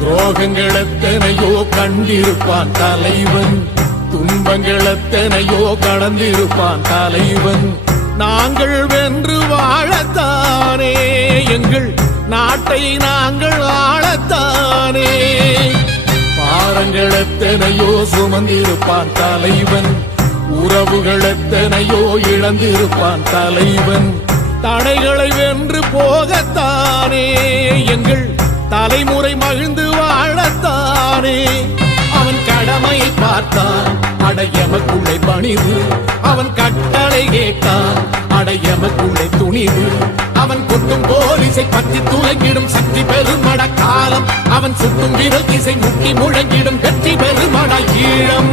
துரோகங்கள் எத்தனையோ கண்டிருப்பான் தலைவன், துன்பங்கள் எத்தனையோ கடந்திருப்பான் தலைவன். நாங்கள் வென்று வாழத்தானே, எங்கள் நாட்டை நாங்கள் ஆளத்தானே. பாரங்கள் எத்தனையோ சுமந்திருப்பான் தலைவன், உறவுகள் எத்தனையோ இழந்திருப்பான் தலைவன். தடைகளை வென்று போகத்தானே, எங்கள் தலைமுறை மகிழ்ந்து வாழத்தானே. அவன் கடமையை பார்த்தான், அடையமக்குள்ளே பணிவு. அவன் கட்டளை கேட்டான், அடையமக்குள்ளே துணிவு. அவன் கொட்டும் போலீசை பற்றி துலங்கிடும் சக்தி பெருமட காலம். அவன் சுட்டும் விரல் திசை முட்டி முழங்கிடும் வெற்றி பெருமட ஈழம்.